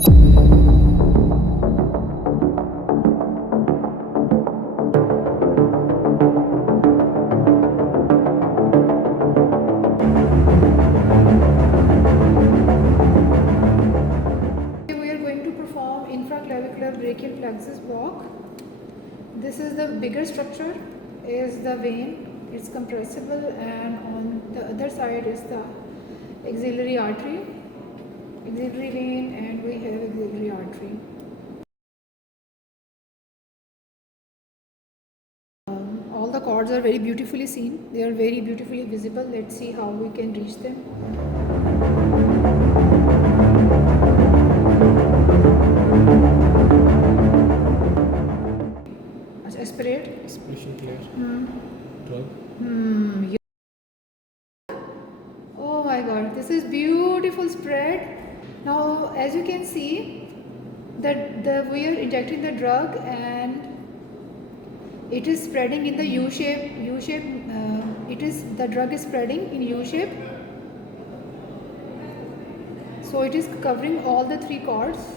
We are going to perform infraclavicular brachial plexus walk. This is the bigger structure, is the vein. It's compressible, and on the other side is the axillary artery, axillary vein, and we have axillary artery. All the chords are very beautifully seen. They are very beautifully visible. Let's see how we can reach them. Aspirate. Aspiration clear. Drug. Oh my god, this is beautiful spread. Now, as you can see, that we are injecting the drug and it is spreading in the U shape. The drug is spreading in U shape. So it is covering all the three chords.